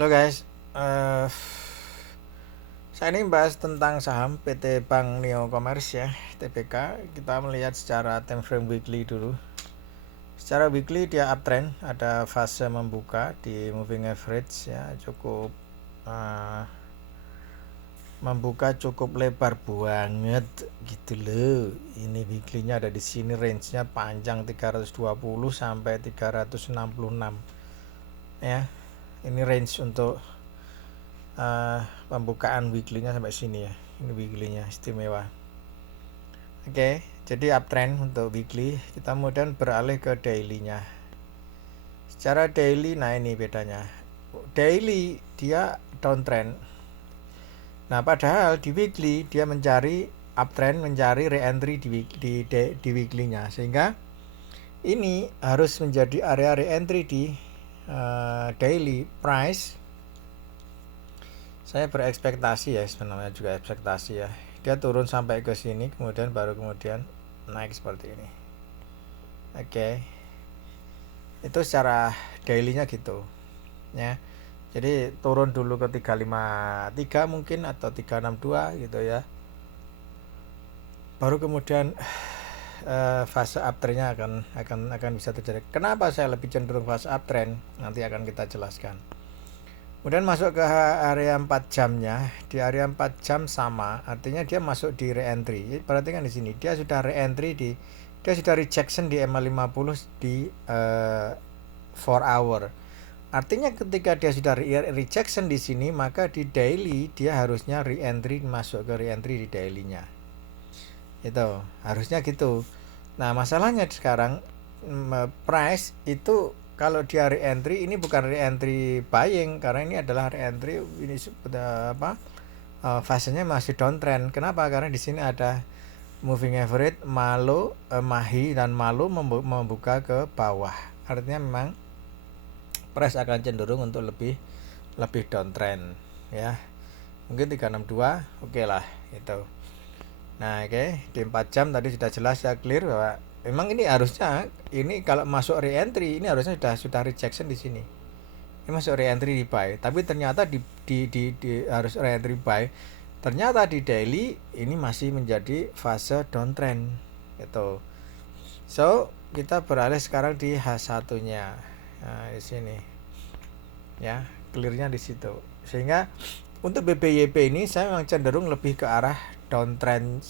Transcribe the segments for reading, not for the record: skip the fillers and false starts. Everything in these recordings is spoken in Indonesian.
Halo guys, eh saya ini bahas tentang saham PT Bank Neo Commerce ya, TBK. Kita melihat secara time frame weekly dulu. Secara weekly dia uptrend, ada fase membuka di moving average ya, cukup eh, membuka cukup lebar banget gitu loh. Ini weekly-nya ada di sini, range-nya panjang 320 sampai 366 ya. Ini range untuk pembukaan weekly-nya sampai sini ya. Ini weekly-nya istimewa. Oke, jadi uptrend untuk weekly. Kita kemudian beralih ke daily-nya. Secara daily, nah ini bedanya. Daily dia downtrend. Nah, padahal di weekly dia mencari uptrend, mencari re-entry di weekly-nya, sehingga ini harus menjadi area re-entry di daily price. Saya berekspektasi ya, sebenarnya juga ekspektasi ya, dia turun sampai ke sini kemudian naik seperti ini. Oke, itu secara dailynya gitu ya. Jadi turun dulu ke 353 mungkin atau 362 gitu ya, baru kemudian fase uptrendnya akan bisa terjadi. Kenapa saya lebih cenderung fase uptrend, nanti akan kita jelaskan. Kemudian masuk ke area 4 jamnya. Di area 4 jam sama, artinya dia masuk di re-entry. Perhatikan di sini, dia sudah re-entry dia sudah rejection di MA50 di 4 hour. Artinya ketika dia sudah rejection di sini, maka di daily dia harusnya re-entry, masuk ke re-entry di dailynya. Itu harusnya gitu. Nah, masalahnya sekarang price itu kalau dia re-entry, ini bukan re-entry buying, karena ini adalah re-entry, ini fasenya masih downtrend. Kenapa? Karena di sini ada moving average mahi dan malu membuka ke bawah. Artinya memang price akan cenderung untuk lebih downtrend ya. Mungkin 362 oke lah itu. Nah, di 4 jam tadi sudah jelas ya, clear bahwa memang ini harusnya, ini kalau masuk re-entry ini harusnya sudah rejection di sini. Ini masuk re-entry di buy, tapi ternyata di harus re-entry buy. Ternyata di daily ini masih menjadi fase downtrend gitu. So, kita beralih sekarang di H1-nya. Nah, di sini. Ya, clearnya di situ. Sehingga untuk BBYP ini saya memang cenderung lebih ke arah downtrend,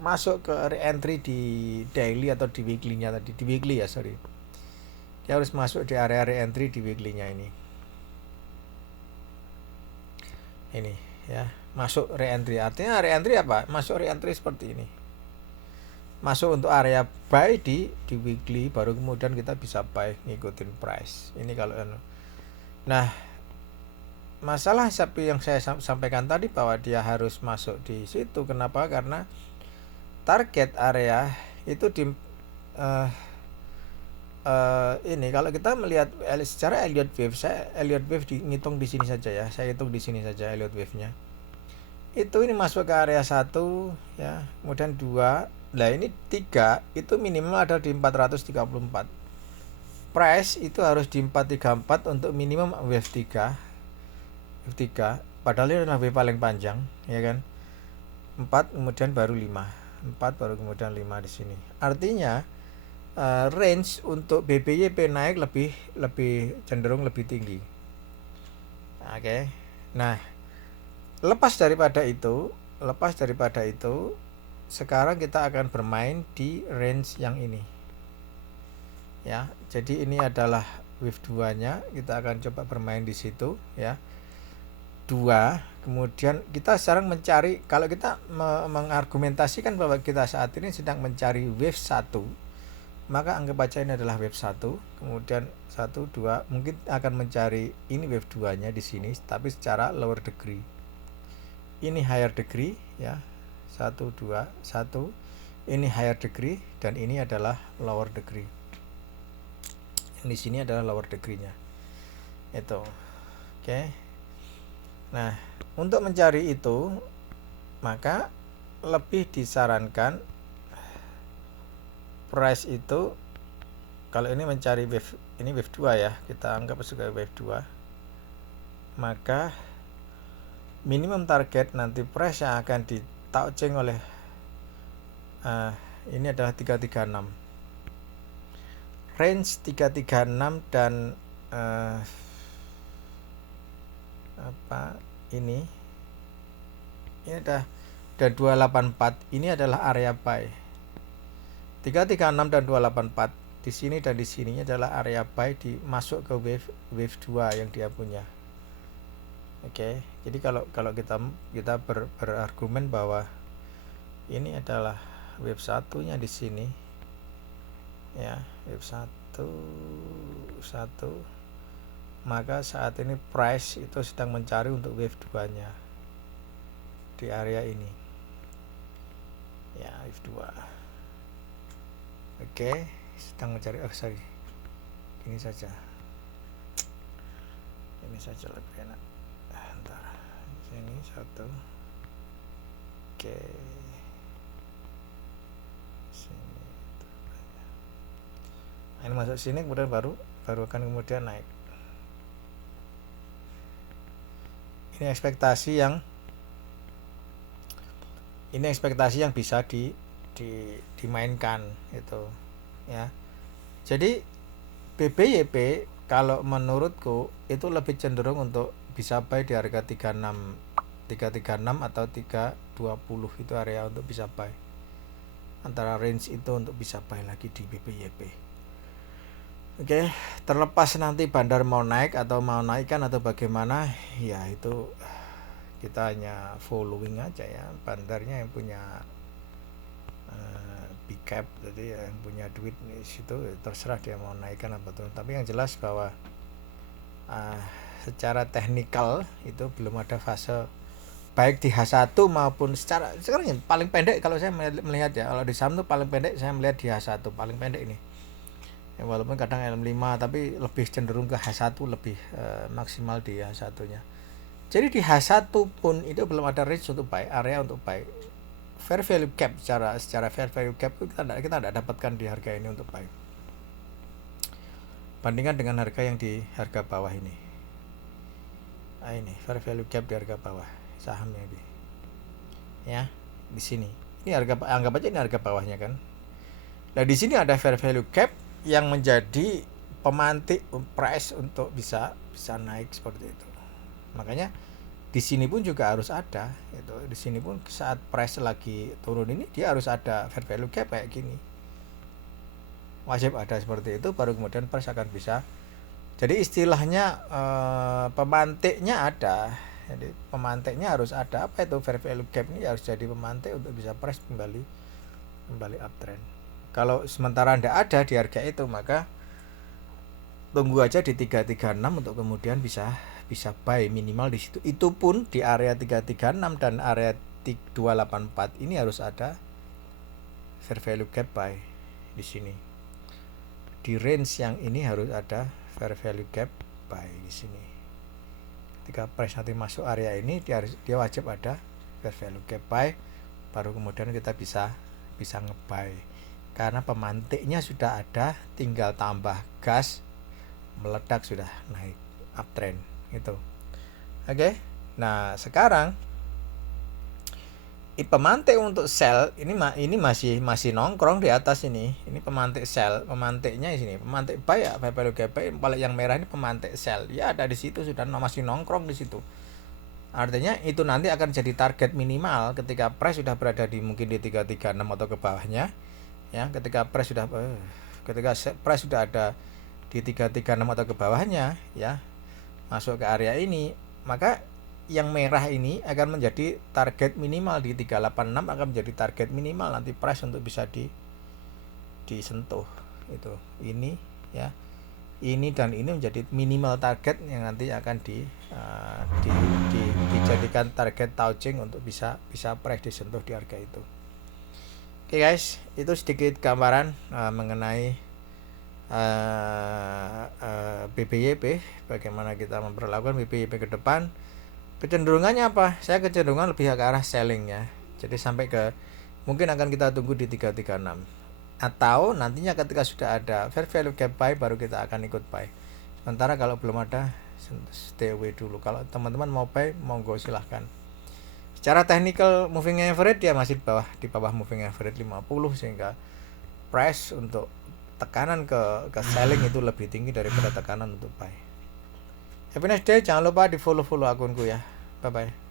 masuk ke re-entry di daily atau di weekly-nya tadi, di weekly ya, sorry. Dia harus masuk di area re-entry di weekly-nya ini. Ini ya, masuk re-entry. Artinya re-entry apa? Masuk re-entry seperti ini. Masuk untuk area buy di weekly, baru kemudian kita bisa buy ngikutin price. Ini kalau nah, masalah seperti yang saya sampaikan tadi bahwa dia harus masuk di situ. Kenapa? Karena target area itu di ini kalau kita melihat secara Elliott wave, saya Elliott wave ngitung di sini saja ya. Saya hitung di sini saja Elliott wave-nya. Itu ini masuk ke area 1 ya, kemudian 2. Nah, ini 3 itu minimal ada di 434. Price itu harus di 434 untuk minimum wave 3. Padahal ini adalah wave paling panjang ya kan. 4 kemudian baru 5. 4 baru kemudian 5 di sini. Artinya range untuk BBYP naik lebih cenderung lebih tinggi. Oke. Nah, lepas daripada itu, sekarang kita akan bermain di range yang ini. Ya, jadi ini adalah wave 2-nya, kita akan coba bermain di situ ya. 2, kemudian kita sekarang mencari, kalau kita mengargumentasikan bahwa kita saat ini sedang mencari wave 1, maka anggap aja ini adalah wave 1, kemudian 1, 2, mungkin akan mencari ini wave 2-nya di sini, tapi secara lower degree. Ini higher degree ya, 1, 2, 1, ini higher degree, dan ini adalah lower degree. Yang di sini adalah lower degree-nya. Itu. Oke. Nah, untuk mencari itu, maka lebih disarankan price itu, kalau ini mencari wave, ini wave 2 ya, kita anggap sebagai wave 2. maka minimum target nanti price yang akan ditaucing oleh ini adalah 336, range 336 dan ini adalah, dan 284 ini adalah area buy. 336 dan 284 di sini dan di sini adalah area buy masuk ke wave 2 yang dia punya. Oke, jadi kalau kita berargumen bahwa ini adalah wave satunya di sini, ya, wave 1, maka saat ini price itu sedang mencari untuk wave 2 nya di area ini, ya, wave 2. Oke, sedang mencari, ini saja lebih enak. Ntar sini 1, oke, sini, ini masuk sini, kemudian baru akan kemudian naik. Ini ekspektasi yang bisa dimainkan itu, ya. Jadi BBYP kalau menurutku itu lebih cenderung untuk bisa buy di harga 336 atau 320, itu area untuk bisa buy, antara range itu untuk bisa buy lagi di BBYP. Oke, terlepas nanti bandar mau naik atau mau naikkan atau bagaimana, ya itu kita hanya following aja ya. Bandarnya yang punya big cap, jadi yang punya duit di situ terserah dia mau naikkan apa turun. Tapi yang jelas bahwa secara teknikal itu belum ada fase baik di H1 maupun sekarang yang paling pendek kalau saya melihat ya, kalau di saham itu paling pendek saya melihat di H1 paling pendek ini. Ya, walaupun kadang LM5 tapi lebih cenderung ke H1, lebih maksimal di H1-nya. Jadi di H1 pun itu belum ada range untuk buy, area untuk buy. Fair value gap, secara fair value gap kita tidak dapatkan di harga ini untuk buy. Bandingkan dengan harga yang di harga bawah ini. Nah, ini fair value gap di harga bawah sahamnya ini. Ya, di sini. Ini harga, anggap aja ini harga bawahnya kan. Nah, di sini ada fair value gap yang menjadi pemantik price untuk bisa naik seperti itu. Makanya di sini pun juga harus ada itu. Di sini pun saat price lagi turun ini dia harus ada fair value gap kayak gini. Wajib ada seperti itu baru kemudian price akan bisa. Jadi istilahnya pemantiknya ada. Jadi pemantiknya harus ada. Apa itu fair value gap ini harus jadi pemantik untuk bisa price kembali uptrend. Kalau sementara tidak ada di harga itu, maka tunggu aja di 336 untuk kemudian bisa buy minimal di situ. Itu pun di area 336 dan area 284 ini harus ada fair value gap buy di sini. Di range yang ini harus ada fair value gap buy di sini. Ketika price nanti masuk area ini dia wajib ada fair value gap buy, baru kemudian kita bisa nge-buy. Karena pemantiknya sudah ada, tinggal tambah gas, meledak sudah naik uptrend gitu. Oke. Nah, sekarang pemantik untuk sell ini masih nongkrong di atas ini. Ini pemantik sell, pemantiknya di sini. Pemantik buy ya, fair value gap buy, yang merah ini pemantik sell. Ya ada di situ sudah masih nongkrong di situ. Artinya itu nanti akan jadi target minimal ketika price sudah berada di mungkin di 336 atau ke bawahnya. Ya, ketika price sudah ada di 336 atau ke bawahnya, ya, masuk ke area ini, maka yang merah ini akan menjadi target minimal di 386, akan menjadi target minimal nanti price untuk bisa disentuh itu. Ini ya. Ini dan ini menjadi minimal target yang nanti akan dijadikan target touching untuk bisa price disentuh di harga itu. Oke guys, itu sedikit gambaran mengenai BBYP, bagaimana kita memperlakukan BBYP ke depan. Kecenderungannya apa? Saya kecenderungan lebih ke arah selling ya. Jadi sampai ke mungkin akan kita tunggu di 336. Atau nantinya ketika sudah ada fair value gap buy baru kita akan ikut buy. Sementara kalau belum ada stay away dulu. Kalau teman-teman mau buy, monggo silahkan. Secara technical moving average dia masih di bawah moving average 50, sehingga price untuk tekanan ke selling itu lebih tinggi daripada tekanan untuk buy. Have a nice day, jangan lupa di follow akunku ya. Bye bye.